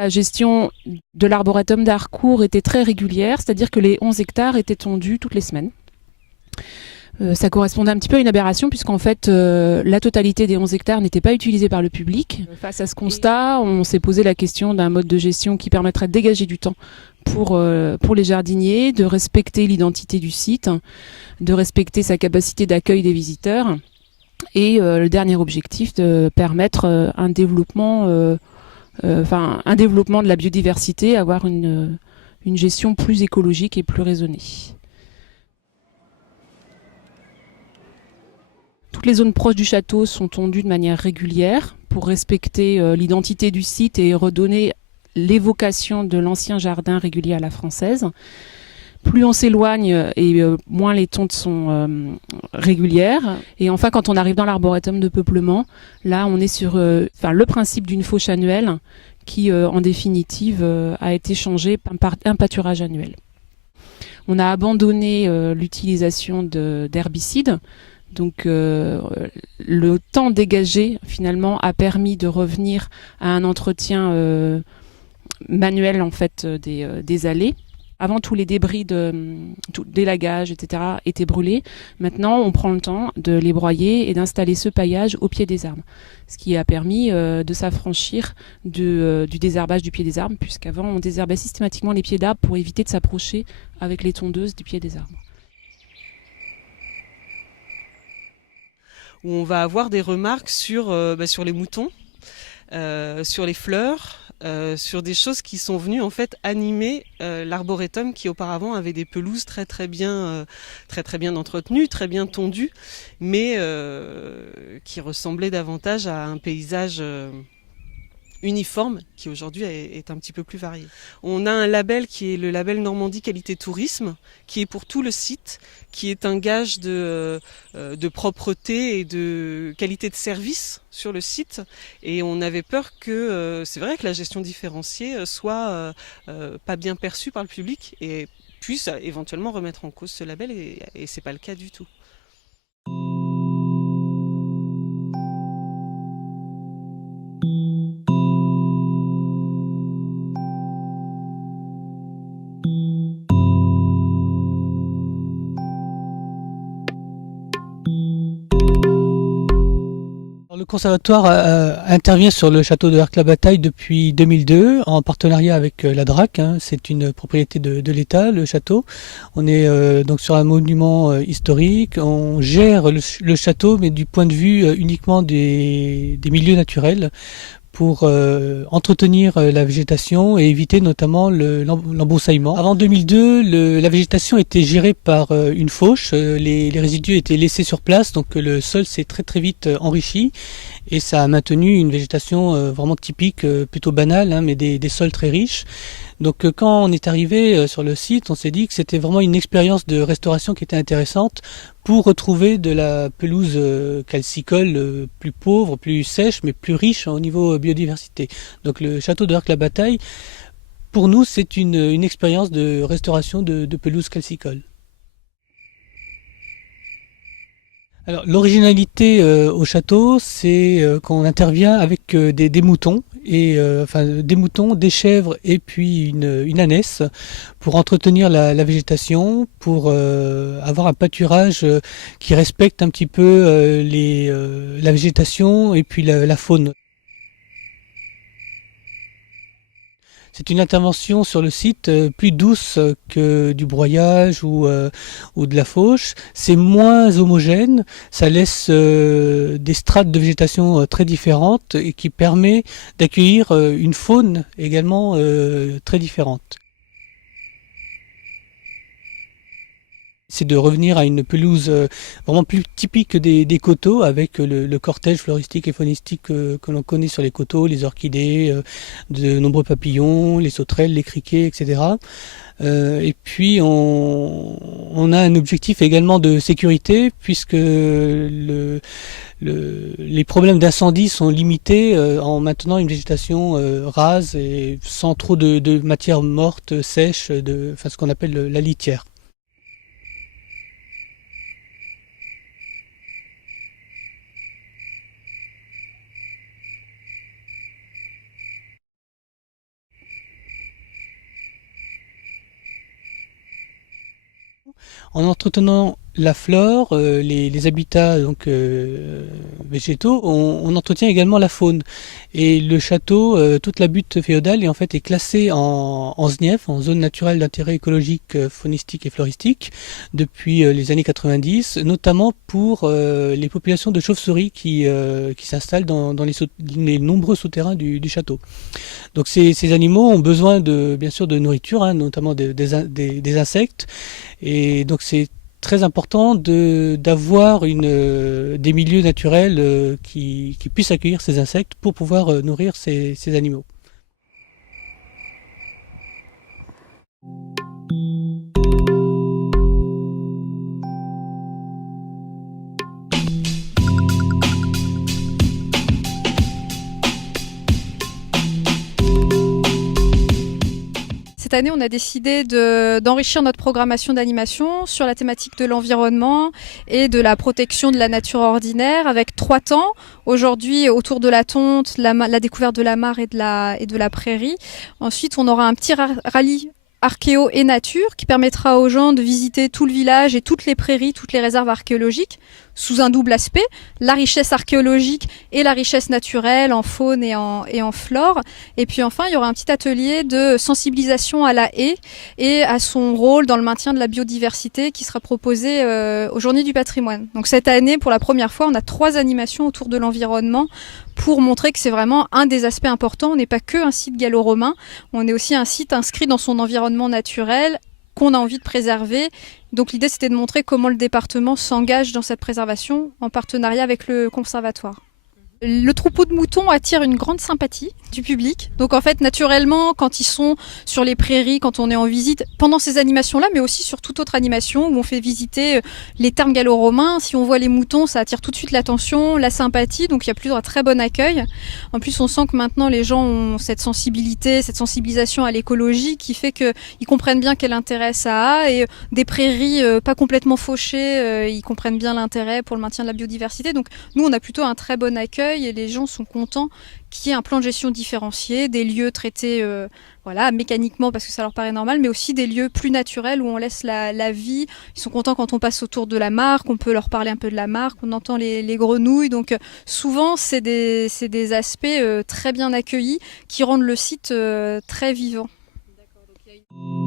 La gestion de l'arboretum d'Harcourt était très régulière, c'est-à-dire que les 11 hectares étaient tondus toutes les semaines. Ça correspondait un petit peu à une aberration puisqu'en fait la totalité des 11 hectares n'était pas utilisée par le public. Face à ce constat, on s'est posé la question d'un mode de gestion qui permettrait de dégager du temps pour les jardiniers, de respecter l'identité du site, de respecter sa capacité d'accueil des visiteurs et le dernier objectif de permettre un développement de la biodiversité, avoir une gestion plus écologique et plus raisonnée. Toutes les zones proches du château sont tondues de manière régulière pour respecter l'identité du site et redonner l'évocation de l'ancien jardin régulier à la française. Plus on s'éloigne et moins les tontes sont régulières. Et enfin, quand on arrive dans l'arboretum de peuplement, là, on est sur le principe d'une fauche annuelle qui, en définitive, a été changée par un pâturage annuel. On a abandonné l'utilisation d'herbicides. Donc le temps dégagé finalement a permis de revenir à un entretien manuel en fait des allées. Avant, tous les débris d'élagage, etc., étaient brûlés. Maintenant, on prend le temps de les broyer et d'installer ce paillage au pied des arbres. Ce qui a permis de s'affranchir du désherbage du pied des arbres, puisqu'avant, on désherbait systématiquement les pieds d'arbres pour éviter de s'approcher avec les tondeuses du pied des arbres. Où on va avoir des remarques sur les moutons, sur les fleurs, sur des choses qui sont venues en fait animer l'arboretum qui auparavant avait des pelouses très bien entretenues, très bien tondues, mais qui ressemblaient davantage à un paysage uniforme qui aujourd'hui est un petit peu plus varié. On a un label qui est le label Normandie Qualité Tourisme, qui est pour tout le site, qui est un gage de propreté et de qualité de service sur le site. Et on avait peur que, c'est vrai que la gestion différenciée soit pas bien perçue par le public et puisse éventuellement remettre en cause ce label, et c'est pas le cas du tout. Le conservatoire intervient sur le château de Arques-la-Bataille depuis 2002 en partenariat avec la DRAC. C'est une propriété de l'État, le château. On est donc sur un monument historique. On gère le château, mais du point de vue uniquement des milieux naturels, pour entretenir la végétation et éviter notamment l'embroussaillement. Avant 2002, la végétation était gérée par une fauche. Les résidus étaient laissés sur place, donc le sol s'est très vite enrichi et ça a maintenu une végétation vraiment typique, plutôt banale, mais des sols très riches. Donc quand on est arrivé sur le site, on s'est dit que c'était vraiment une expérience de restauration qui était intéressante pour retrouver de la pelouse calcicole plus pauvre, plus sèche, mais plus riche au niveau biodiversité. Donc le château de Arques-la-Bataille, pour nous, c'est une expérience de restauration de pelouse calcicole. Alors l'originalité au château, c'est qu'on intervient avec des moutons, des moutons, des chèvres et puis une ânesse pour entretenir la végétation, pour avoir un pâturage qui respecte un petit peu la végétation et puis la faune. C'est une intervention sur le site plus douce que du broyage ou de la fauche. C'est moins homogène, ça laisse des strates de végétation très différentes et qui permet d'accueillir une faune également très différente. C'est de revenir à une pelouse vraiment plus typique des coteaux, avec le cortège floristique et faunistique que l'on connaît sur les coteaux, les orchidées, de nombreux papillons, les sauterelles, les criquets, etc. Et puis on a un objectif également de sécurité, puisque les problèmes d'incendie sont limités en maintenant une végétation rase et sans trop de matière morte, sèche, ce qu'on appelle la litière. En entretenant la flore, les habitats donc, végétaux, on entretient également la faune. Et le château, toute la butte féodale est classée en ZNIEF, en zone naturelle d'intérêt écologique, faunistique et floristique, depuis les années 90, notamment pour les populations de chauves-souris qui s'installent dans les nombreux souterrains du château. Donc ces animaux ont besoin bien sûr de nourriture, hein, notamment des insectes, et donc c'est très important d'avoir des milieux naturels qui puissent accueillir ces insectes pour pouvoir nourrir ces animaux. Cette année, on a décidé d'enrichir notre programmation d'animation sur la thématique de l'environnement et de la protection de la nature ordinaire avec 3 temps. Aujourd'hui, autour de la tonte, la découverte de la mare et de la prairie. Ensuite, on aura un petit rallye archéo et nature qui permettra aux gens de visiter tout le village et toutes les prairies, toutes les réserves archéologiques sous un double aspect, la richesse archéologique et la richesse naturelle en faune et en flore. Et puis enfin, il y aura un petit atelier de sensibilisation à la haie et à son rôle dans le maintien de la biodiversité qui sera proposé aux Journées du patrimoine. Donc cette année, pour la première fois, on a 3 animations autour de l'environnement pour montrer que c'est vraiment un des aspects importants. On n'est pas que un site gallo-romain, on est aussi un site inscrit dans son environnement naturel qu'on a envie de préserver. Donc l'idée, c'était de montrer comment le département s'engage dans cette préservation en partenariat avec le conservatoire. Le troupeau de moutons attire une grande sympathie du public. Donc en fait, naturellement, quand ils sont sur les prairies, quand on est en visite, pendant ces animations-là, mais aussi sur toute autre animation où on fait visiter les thermes gallo-romains, si on voit les moutons, ça attire tout de suite l'attention, la sympathie, donc il y a plutôt un très bon accueil. En plus, on sent que maintenant, les gens ont cette sensibilité, cette sensibilisation à l'écologie qui fait qu'ils comprennent bien quel intérêt ça a, et des prairies pas complètement fauchées, ils comprennent bien l'intérêt pour le maintien de la biodiversité. Donc nous, on a plutôt un très bon accueil et les gens sont contents qu'il y ait un plan de gestion différencié, des lieux traités mécaniquement parce que ça leur paraît normal, mais aussi des lieux plus naturels où on laisse la vie. Ils sont contents quand on passe autour de la mare, qu'on peut leur parler un peu de la mare, qu'on entend les grenouilles. Donc souvent, c'est des aspects très bien accueillis qui rendent le site très vivant. D'accord, donc